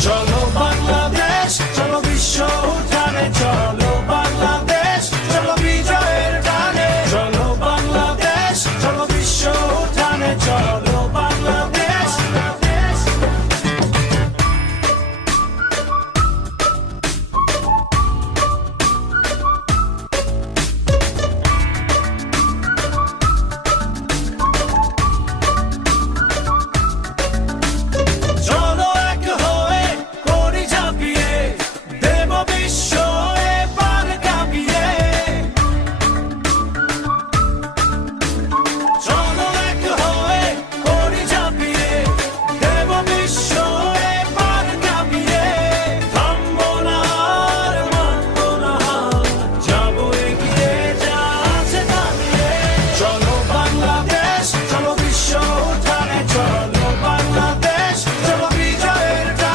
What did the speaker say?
Çalma